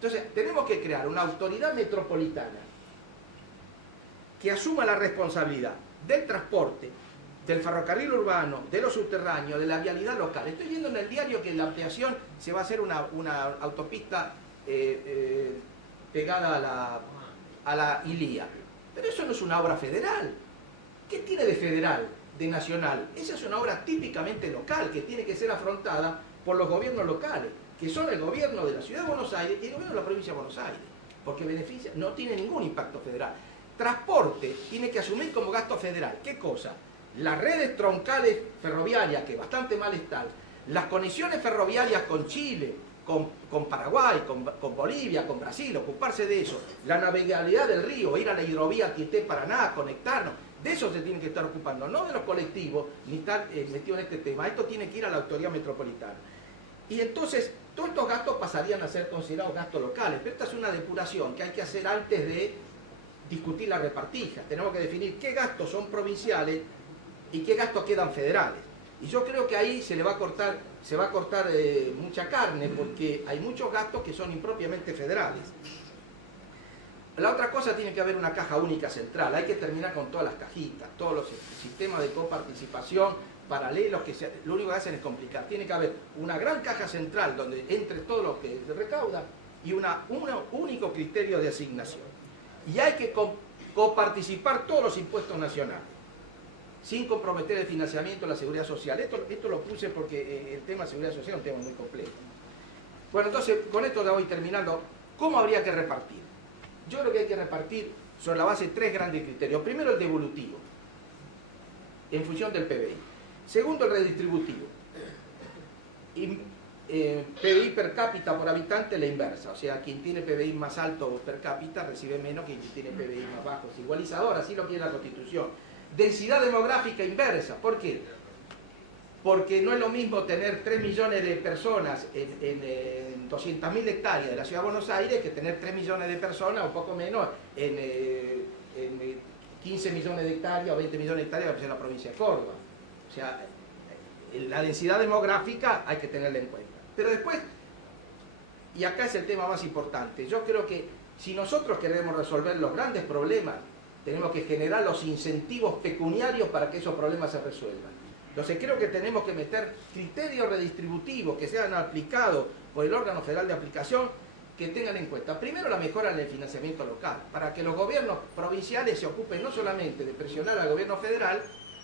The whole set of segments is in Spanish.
Entonces, tenemos que crear una autoridad metropolitana que asuma la responsabilidad del transporte, del ferrocarril urbano, de los subterráneos, de la vialidad local. Estoy viendo en el diario que en la ampliación se va a hacer una autopista pegada a la Ilía. Pero eso no es una obra federal. ¿Qué tiene de federal, de nacional? Esa es una obra típicamente local, que tiene que ser afrontada por los gobiernos locales, que son el gobierno de la Ciudad de Buenos Aires y el gobierno de la provincia de Buenos Aires, porque beneficia, no tiene ningún impacto federal. Transporte tiene que asumir como gasto federal. ¿Qué cosa? Las redes troncales ferroviarias, que bastante mal están, las conexiones ferroviarias con Chile, con Paraguay, con Bolivia, con Brasil, ocuparse de eso, la navegabilidad del río, ir a la hidrovía Tieté-Paraná, conectarnos, de eso se tienen que estar ocupando, no de los colectivos, ni estar metidos en este tema. Esto tiene que ir a la autoridad metropolitana. Y entonces, todos estos gastos pasarían a ser considerados gastos locales, pero esta es una depuración que hay que hacer antes de discutir la repartija. Tenemos que definir qué gastos son provinciales y qué gastos quedan federales. Y yo creo que ahí se va a cortar mucha carne, porque hay muchos gastos que son impropiamente federales. La otra cosa, tiene que haber una caja única central. Hay que terminar con todas las cajitas, todos los sistemas de coparticipación paralelos, lo único que hacen es complicar. Tiene que haber una gran caja central donde entre todo lo que se recauda y un único criterio de asignación. Y hay que coparticipar todos los impuestos nacionales, sin comprometer el financiamiento de la seguridad social. Esto lo puse porque el tema de seguridad social es un tema muy complejo. Bueno, entonces, con esto ya voy terminando. ¿Cómo habría que repartir? Yo creo que hay que repartir sobre la base de 3 grandes criterios. Primero, el devolutivo, en función del PBI. Segundo, el redistributivo. PBI per cápita por habitante, la inversa. O sea, quien tiene PBI más alto per cápita recibe menos que quien tiene PBI más bajo. Es igualizador, así lo quiere la Constitución. Densidad demográfica inversa. ¿Por qué? Porque no es lo mismo tener 3 millones de personas en 200.000 hectáreas de la Ciudad de Buenos Aires que tener 3 millones de personas o poco menos en 15 millones de hectáreas o 20 millones de hectáreas en la provincia de Córdoba. O sea, la densidad demográfica hay que tenerla en cuenta. Pero después, y acá es el tema más importante, yo creo que si nosotros queremos resolver los grandes problemas, tenemos que generar los incentivos pecuniarios para que esos problemas se resuelvan. Entonces creo que tenemos que meter criterios redistributivos que sean aplicados por el órgano federal de aplicación, que tengan en cuenta, primero, la mejora en el financiamiento local, para que los gobiernos provinciales se ocupen no solamente de presionar al gobierno federal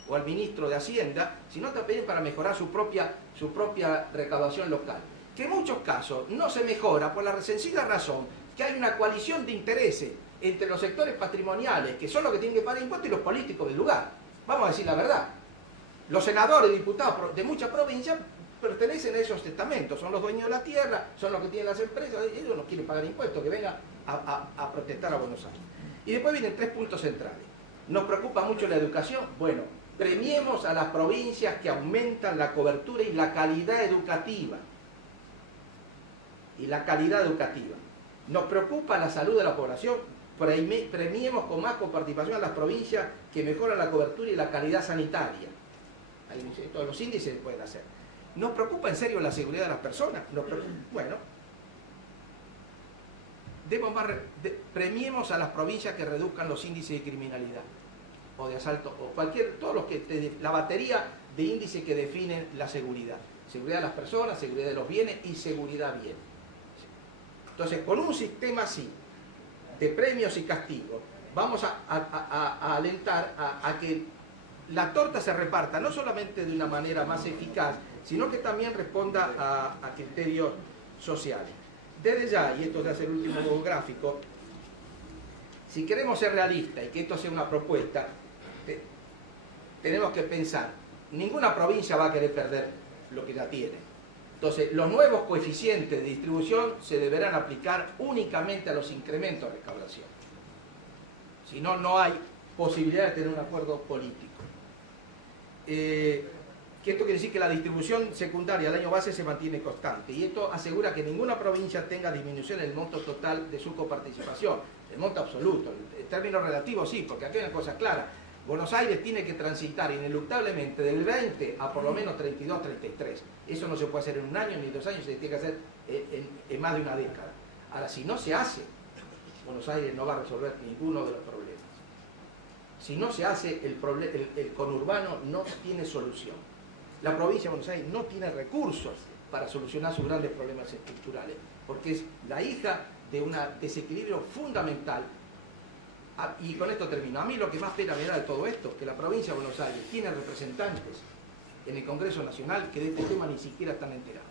o al ministro de Hacienda, sino también para mejorar su propia recaudación local, que en muchos casos no se mejora por la sencilla razón que hay una coalición de intereses entre los sectores patrimoniales, que son los que tienen que pagar impuestos, y los políticos del lugar. Vamos a decir la verdad. Los senadores y diputados de muchas provincias pertenecen a esos estamentos, son los dueños de la tierra, son los que tienen las empresas, ellos no quieren pagar impuestos, que vengan a protestar a Buenos Aires. Y después vienen 3 puntos centrales. Nos preocupa mucho la educación. Bueno, premiemos a las provincias que aumentan la cobertura y la calidad educativa. Nos preocupa la salud de la población. Premiemos con más coparticipación a las provincias que mejoran la cobertura y la calidad sanitaria. Todos los índices se pueden hacer. Nos preocupa en serio la seguridad de las personas. Bueno, premiemos a las provincias que reduzcan los índices de criminalidad o de asalto, o la batería de índices que definen la seguridad. Seguridad de las personas, seguridad de los bienes y seguridad bien. Entonces, con un sistema así, de premios y castigos, vamos a alentar a que la torta se reparta no solamente de una manera más eficaz, sino que también responda a criterios sociales. Desde ya, y esto ya es el último gráfico, si queremos ser realistas y que esto sea una propuesta, tenemos que pensar, ninguna provincia va a querer perder lo que ya tiene. Entonces, los nuevos coeficientes de distribución se deberán aplicar únicamente a los incrementos de recaudación. Si no, no hay posibilidad de tener un acuerdo político. Que esto quiere decir que la distribución secundaria del año base se mantiene constante, y esto asegura que ninguna provincia tenga disminución en el monto total de su coparticipación, el monto absoluto. En términos relativos sí, porque aquí hay una cosa clara: Buenos Aires tiene que transitar ineluctablemente del 20 a por lo menos 32, 33. Eso no se puede hacer en un año ni 2 años, se tiene que hacer en más de una década. Ahora, si no se hace, Buenos Aires no va a resolver ninguno de los problemas. Si no se hace, el conurbano no tiene solución. La provincia de Buenos Aires no tiene recursos para solucionar sus grandes problemas estructurales, porque es la hija de un desequilibrio fundamental. Y con esto termino. A mí lo que más pena me da de todo esto es que la provincia de Buenos Aires tiene representantes en el Congreso Nacional que de este tema ni siquiera están enterados.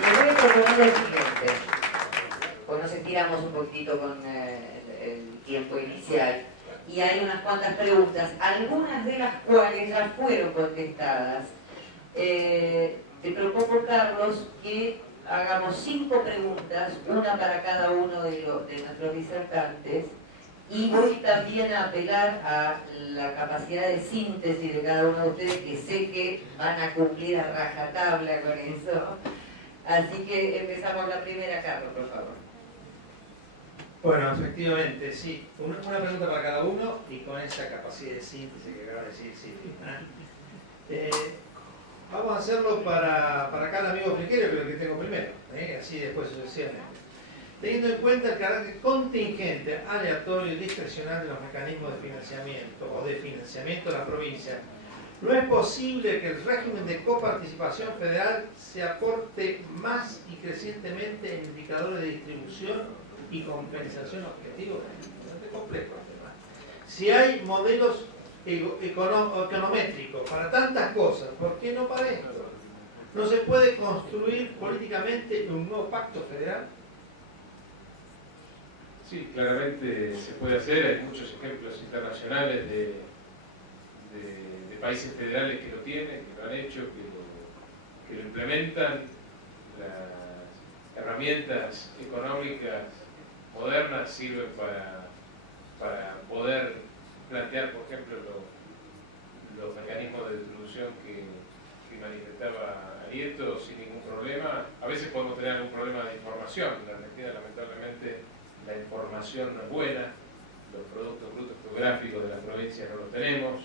Les voy a proponer el siguiente. Pues nos estiramos un poquito con el tiempo inicial. Y hay unas cuantas preguntas, algunas de las cuales ya fueron contestadas. Te propongo, Carlos, que hagamos 5 preguntas, una para cada uno de nuestros disertantes, y voy también a apelar a la capacidad de síntesis de cada uno de ustedes, que sé que van a cumplir a rajatabla con eso. Así que empezamos la primera, Carlos, por favor. Bueno, efectivamente, sí. Una pregunta para cada uno y con esa capacidad de síntesis que acaba de decir Silvia. Vamos a hacerlo para cada amigo friquero, que es el que tengo primero, así después sucesivamente. Teniendo en cuenta el carácter contingente, aleatorio y discrecional de los mecanismos de financiamiento o de financiamiento de la provincia, ¿no es posible que el régimen de coparticipación federal se aporte más y crecientemente en indicadores de distribución y compensación objetivos? Es bastante complejo el tema. Si hay modelos econométricos para tantas cosas, ¿por qué no para esto? ¿No se puede construir políticamente un nuevo pacto federal? Sí, claramente se puede hacer. Hay muchos ejemplos internacionales de países federales que lo tienen, que lo han hecho, que lo implementan. Las herramientas económicas modernas sirven para poder plantear, por ejemplo, los mecanismos de distribución que manifestaba Arieto sin ningún problema. A veces podemos tener algún problema de información. En la Argentina, lamentablemente, la información no es buena. Los productos brutos geográficos de las provincias no los tenemos.